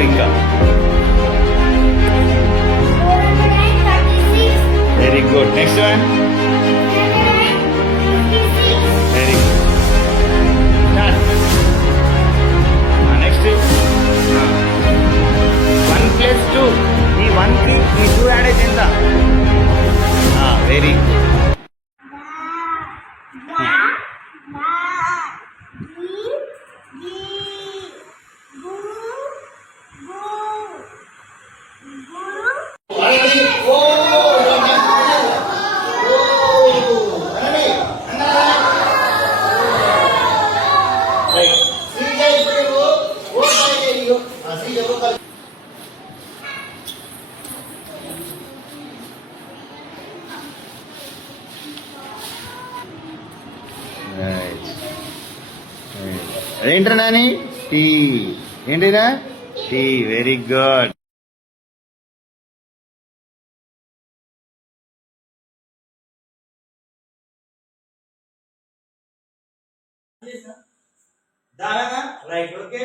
చేస్తాడు ఇంకా. Very good. Next one. Very good. Next 1+2. ఈ 1కి ఈ 2 యాడ్ అయితే ఎంత? Very good. ఏంట్రా నాని? టీ. ఏంటిరా? టీ. Very good. రైట్. ఓకే.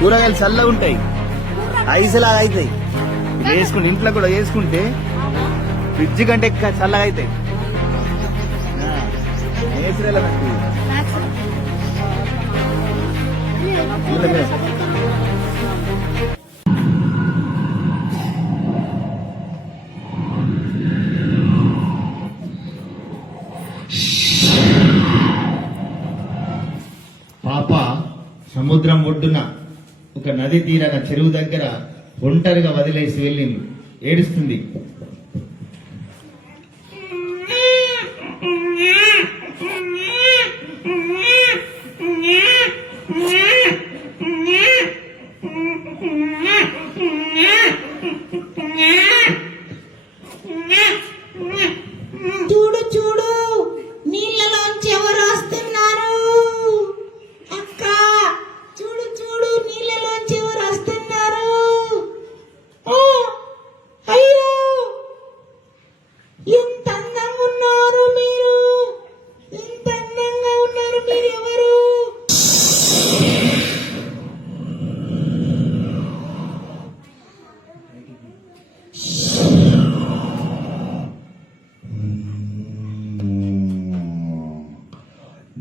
కూరగాయలు చల్లగా ఉంటాయి, ఐసులాగా అవుతాయి. వేసుకుంటే ఇంట్లో కూడా వేసుకుంటే ఫ్రిడ్జ్ కంటే ఎక్కువ చల్లగా అవుతాయి. పాప సముద్రం ఒడ్డున ఒక నది తీరాన చెరువు దగ్గర ఒంటరిగా వదిలేసి వెళ్ళింది. ఏడుస్తుంది. చూడు చూడు, నీళ్ళలోంచి ఎవరు వస్తున్నారు? అక్క చూడు చూడు, నీళ్ళలోంచి ఎవరు వస్తున్నారు?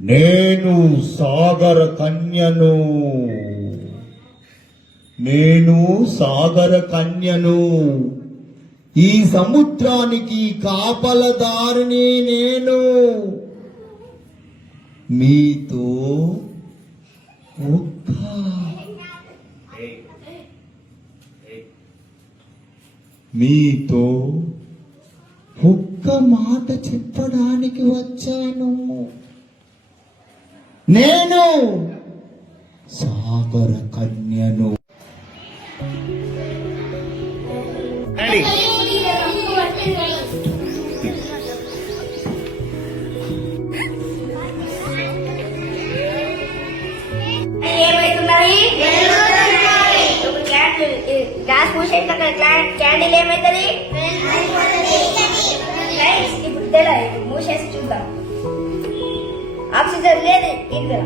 నేను సాగర కన్యను. నేను సాగర కన్యను. ఈ సముద్రానికి కాపలదారిని నేను. మీతో ఒక్క మీతో ఒక్క మాట చెప్పడానికి వచ్చాను. నేను సాగర కన్యను. రెడీ ఏమైతున్నది గ్యాస్ మూసేసి అక్కడ క్యాండిల్ ఏమైతుంది ఇప్పుడు తెలియదు మూసేసి చూద్దాం. ఆక్సిజన్ లేదు ఇందులో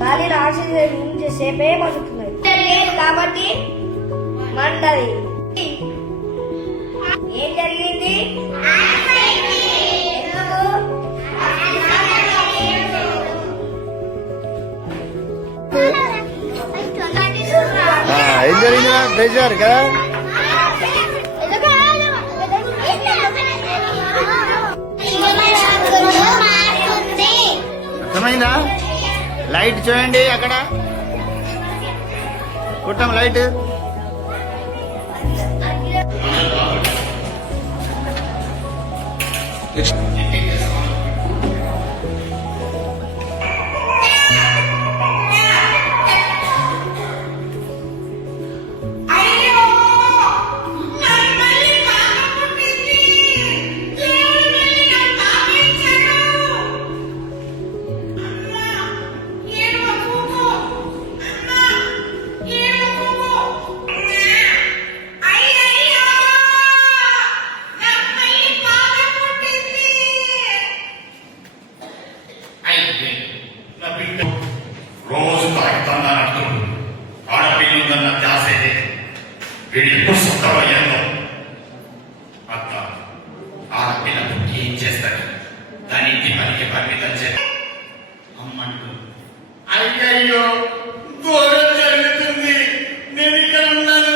ఖాళీలో ఆక్సిజన్ ఉంచే సేపే బతుకుతున్నది లేదు కాబట్టి మంటది. ఏం జరిగింది ఏం జరిగిందా ప్రెషర్ కదా అర్థమైందా? లైట్ చూడండి అక్కడ కుట్టం లైట్. రోజు తాగుతుందా అంటుంది. ఆడపిల్లుందన్న ధ్యాసే లేదు. వీడు ఎప్పుడు సొంతమయ్యాలో అక్క ఆడపిల్ల పుట్టి ఏం చేస్తాడు? దాని ఇంటి పనికి పరిమితం చేస్తాడు. అమ్మంటూ అయ్యయ్యో దూరం జరుగుతుంది, నేను ఇక్కడ ఉన్నాను.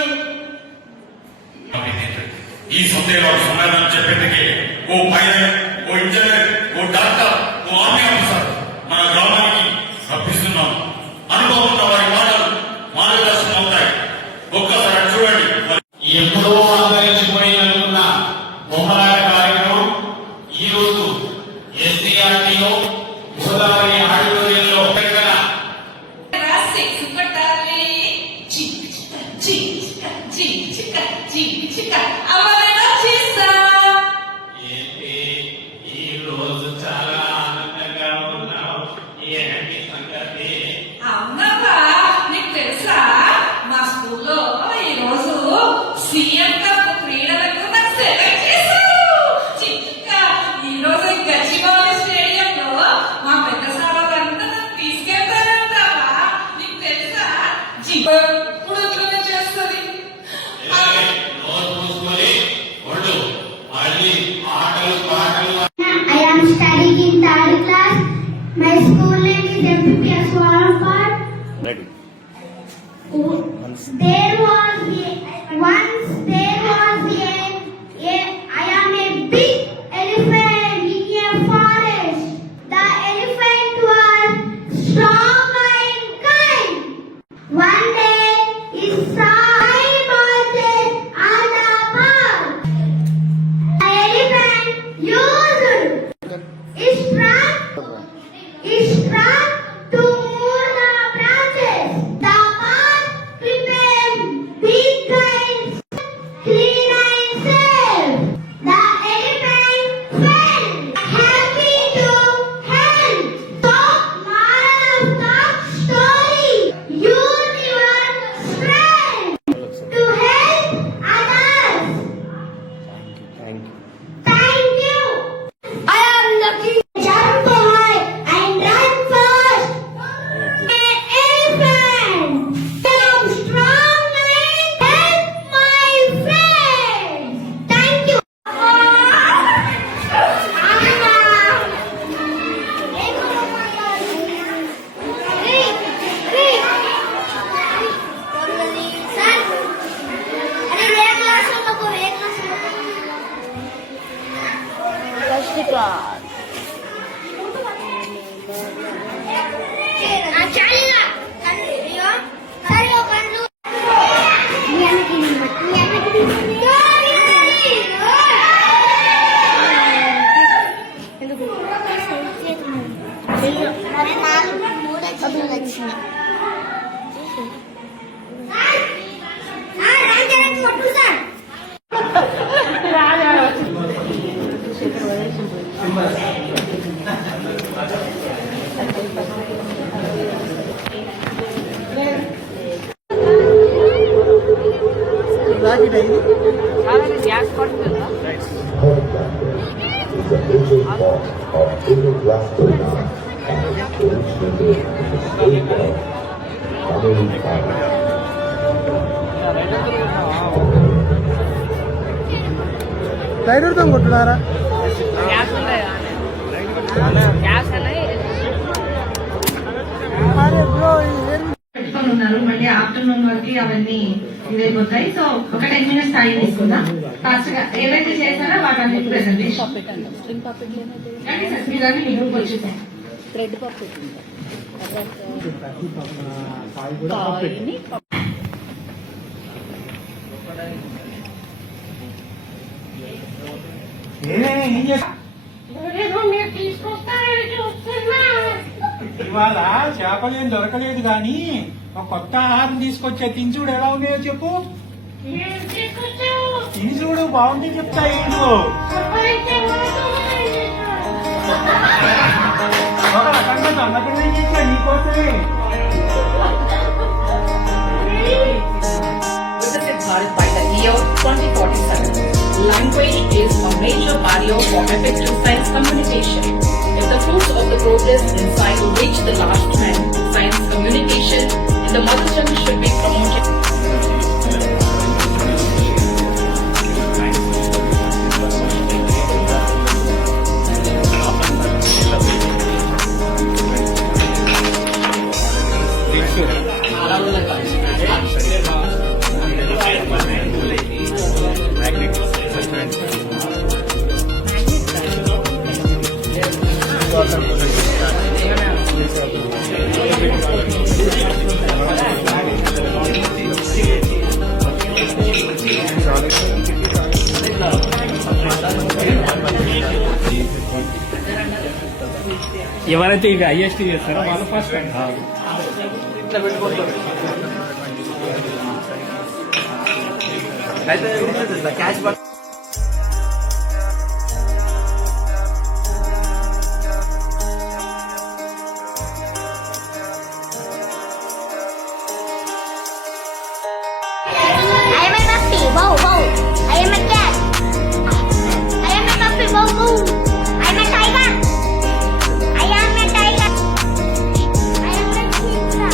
ఈ సొంతేలో సమాధానం చెప్పేందుకే ఓ పైలట్, ఓ ఇంజనీర్, ఓ డాక్టర్, ఓ ఆర్మీ ఆఫీసర్ మన గ్రామానికి రప్పిస్తున్నాం. అనుభవం ఉన్న వారి మాటలు మార్గదర్శనం అవుతాయి. ఒక్కసారి చూడండి. ఎప్పుడో ఆదరించిపోయిననుకున్న బొమ్మలాట కార్యక్రమం ఈ రోజు ఎస్డీఆర్టీలో గోదావరి ఆడిటోరియంలో ఈ రోజు చాలా ఆనందంగా ఉన్నావు. ఏంటి సంగతి? అవునమ్మా, నీకు తెలుసా మా స్కూల్లో ఈ రోజు సీఎం కప్ క్రీడలకు నాకు సెలెక్ట్ చేశారు. చిట్టుగా ఈ రోజు గచ్చిబౌలి స్టేడియంలో మా పెద్ద సార్ వాళ్ళంతా నన్ను తీసుకెళ్తారంటావా? నీకు తెలుసా ఇప్పుడు ఇట్లనే చేస్తుంది. నోరు మూసుకొని ఒళ్ళు మళ్ళీ ఆటలు పాటలు. I am studying in third class. My school name is MPPS Waterford. Ready Once there was I am a big elephant in a forest. The elephant was strong and kind. One day he saw mountain on the park. The elephant used his trunk to move the branches. The path became big and clean and safe. The elephant felt happy to help. So, moral of the story: use your strength to help others. Thank you. Thank you. I am lucky. Jump high and run మూడు ఎక్స్లు వచ్చినాయి. రైడర్తో కొట్టున్నారా? పెట్టుకొని ఉన్నారు. మళ్ళీ afternoon వరకు అవన్నీ ఇదైపోతాయి. So ఒక 10 minutes time తీసుకుందాం. Fast గా ఏవైతే చేశారో వాటన్ని ప్రెసెంటేషన్ మీరన్నీ మీ గ్రూప్ వచ్చేసాయి. ఇవాళ చేపలు ఏం దొరకలేదు గాని ఒక కొత్త ఆహారం తీసుకొచ్చే తిని చూడు ఎలా ఉన్నాయో చెప్పు. తిని చూడు బాగుంటే చెప్తా. ఏంటో ఒక రకంగా దొంగతనం చేసా నీకోసమే. Visit Bharat by the year 2047. Language is a major barrier for effective science communication. If the fruits of the progress in science reach the last trend, science communication in the mother tongue should be promoted. ఎవరైతే ఇక IST చేస్తారో వాళ్ళు first cash I am a puppy. Wow, wow. I am a cat. I am a puppy. Wow, wow. I am a tiger. I am a tiger. I am a cheetah.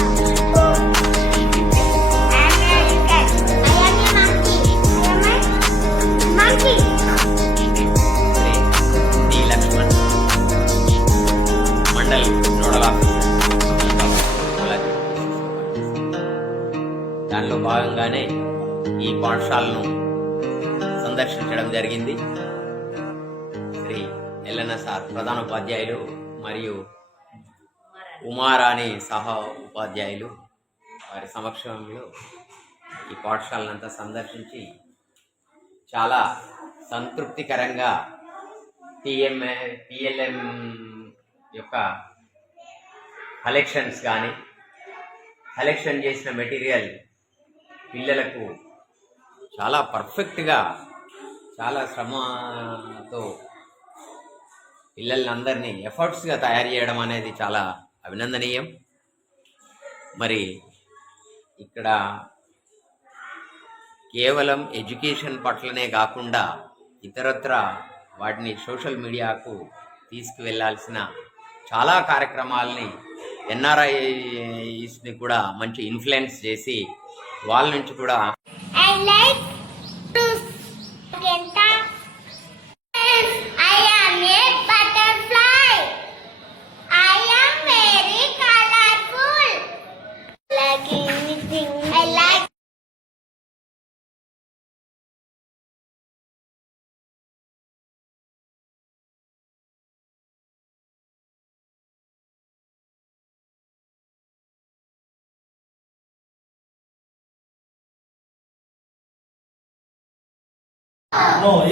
I am a cat. I am a monkey. I am a monkey. D Lakshman Mandal nodal officer. దానిలో భాగంగానే ఈ పాఠశాలను సందర్శించడం జరిగింది. Shri Yellanna sir ప్రధానోపాధ్యాయులు మరియు ఉమారాణి సహా ఉపాధ్యాయులు వారి సమక్షంలో ఈ పాఠశాలనంతా సందర్శించి చాలా సంతృప్తికరంగా పిఎల్ఎం యొక్క కలెక్షన్స్ కానీ కలెక్షన్ చేసిన మెటీరియల్ పిల్లలకు చాలా పర్ఫెక్ట్గా చాలా శ్రమతో పిల్లలందరినీ ఎఫర్ట్స్గా తయారు చేయడం అనేది చాలా అభినందనీయం. మరి ఇక్కడ కేవలం ఎడ్యుకేషన్ పట్లనే కాకుండా ఇతరత్ర వాటిని సోషల్ మీడియాకు తీసుకువెళ్లాల్సిన చాలా కార్యక్రమాలని ఎన్ఆర్ఐస్ని కూడా మంచి ఇన్ఫ్లుయెన్స్ చేసి వాళ్ళ నుంచి కూడా I like to Genta. I am a butterfly. I am very colorful. Like anything. I like.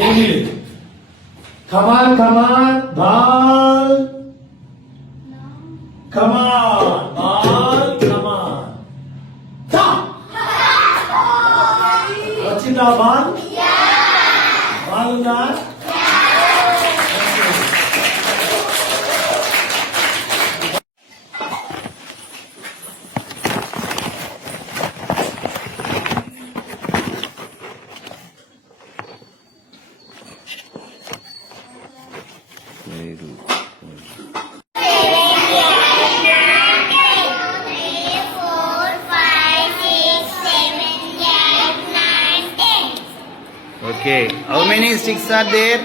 ఏమీ లేదు. కమాన్ కమాన్ బాల్ కమాన్ బాల్ కమాన్ వచ్చిందా బాల్ బాల్ ఉందా Okay. How many sticks are there?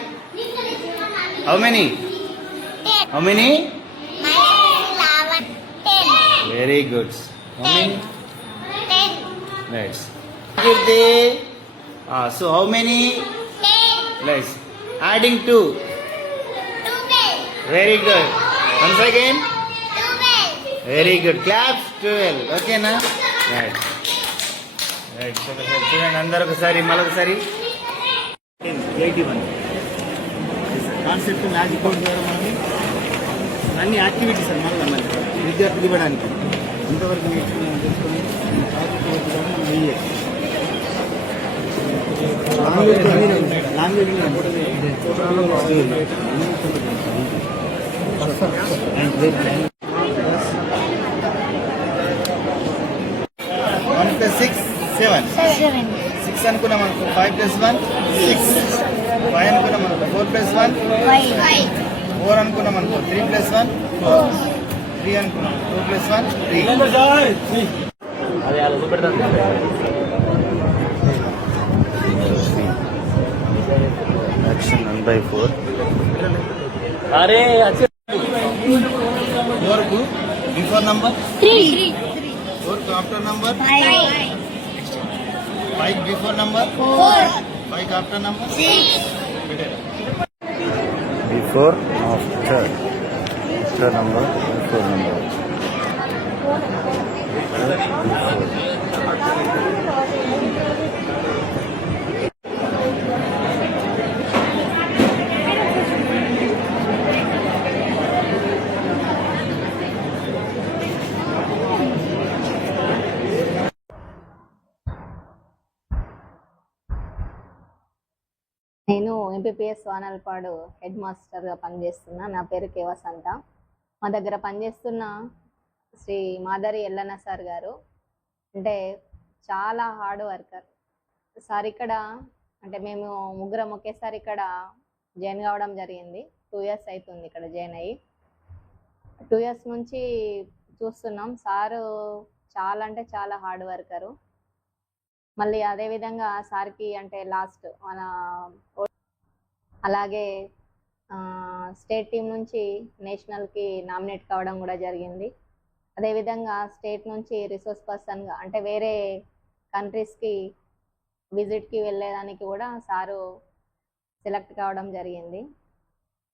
How many? How many? Very good. How many? Nice. Good day. So how many? Nice. Adding 2. Very good. Once again. Very good. Claps 12. Okay na? Right. Right. చూడండి అందరూ ఒకసారి మరొకసారి 81 concept magic board ద్వారా మనం అన్ని activities అన్నమాట విద్యార్థులు ఇవ్వడానికి ఇంతవరకు నేర్చుకున్నాం తెలుసుకొని మనం వెయ్యాలి లాంగ్వేజ్ 1 + 6 7 6 అనుకున్నాం అనుకో 5 + 1 6 5 అనుకున్నాం అనుకో 4 + 1 4 అనుకున్నాం అనుకో 3 + 1 4 3 అనుకున్నాం 2 + 1 3 అది అలా చూపెడతాను యాక్షన్ 1/4 అరే 4 కు బిఫోర్ నంబర్ 3 4 కు after number 5 5 before number 4 5 after number 6 before after number before number నేను ఎంపీపీఎస్ వానల్పాడు హెడ్ మాస్టర్గా పనిచేస్తున్నా. నా పేరు కే వసంత. మా దగ్గర పనిచేస్తున్న శ్రీ మాధరి ఎల్లన్న సార్ గారు అంటే చాలా హార్డ్ వర్కర్ సార్. ఇక్కడ అంటే మేము ముగ్గురం ఒకేసారి ఇక్కడ జాయిన్ కావడం జరిగింది. 2 years అవుతుంది ఇక్కడ జాయిన్ అయ్యి. 2 years నుంచి చూస్తున్నాం సారు చాలా అంటే చాలా హార్డ్ వర్కరు. మళ్ళీ అదేవిధంగా సార్కి అంటే లాస్ట్ మన అలాగే స్టేట్ టీం నుంచి నేషనల్కి నామినేట్ కావడం కూడా జరిగింది. అదేవిధంగా స్టేట్ నుంచి రిసోర్స్ పర్సన్గా అంటే వేరే కంట్రీస్కి విజిట్కి వెళ్ళేదానికి కూడా సారు సెలెక్ట్ కావడం జరిగింది.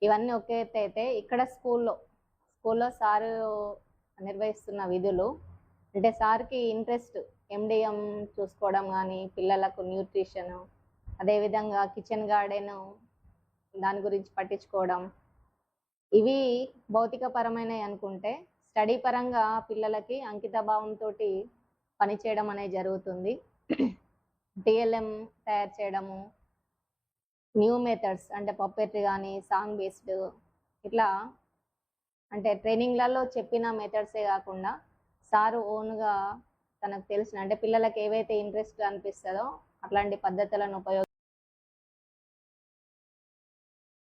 ఇవన్నీ ఒకే ఎత్తు అయితే ఇక్కడ స్కూల్లో సారు నిర్వహిస్తున్న విధులు అంటే సార్కి ఇంట్రెస్ట్ ఎండిఎం చూసుకోవడం కానీ పిల్లలకు న్యూట్రిషన్ అదేవిధంగా కిచెన్ గార్డెన్ దాని గురించి పట్టించుకోవడం ఇవి భౌతికపరమైనవి అనుకుంటే స్టడీ పరంగా పిల్లలకి అంకిత భావంతో పనిచేయడం అనేది జరుగుతుంది. టిఎల్ఎం తయారు చేయడము, న్యూ మెథడ్స్ అంటే పప్పెట్రీ కానీ సాంగ్ బేస్డ్ ఇట్లా అంటే ట్రైనింగ్లలో చెప్పిన మెథడ్సే కాకుండా సారు ఓన్గా తనకు తెలిసిన అంటే పిల్లలకి ఏవైతే ఇంట్రెస్ట్ అనిపిస్తుందో అట్లాంటి పద్ధతులను